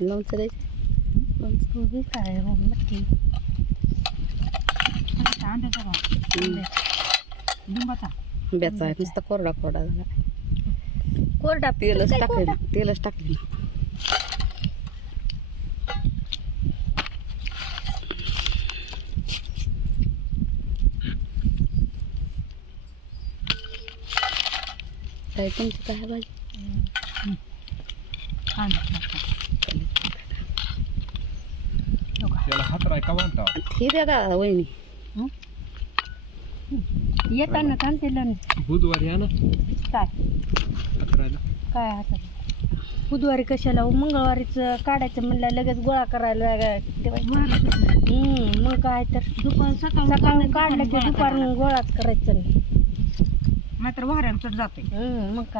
लोणचं द्यायचं लोणचं बी काय हो नक्की आंब्याचा आंब्याचा आहे नुसता कोरडा कोरडा झाला कोरडा तेलच टाकले तेलच टाकले काय तुमची काय भाजी त्याला हातराय का वहिनी येताना बुधवारी या ना काय हातरायला काय हातात बुधवारी कशाला हो, मंगळवारीच काढायचं म्हणलं लगेच गोळा करायला ठेवायचं हम्म, मग काय तर दुपार सकाळ काढलं की दुपारून गोळाच करायचं नाही मात्र वाऱ्याला जातोय हम्म, मग काय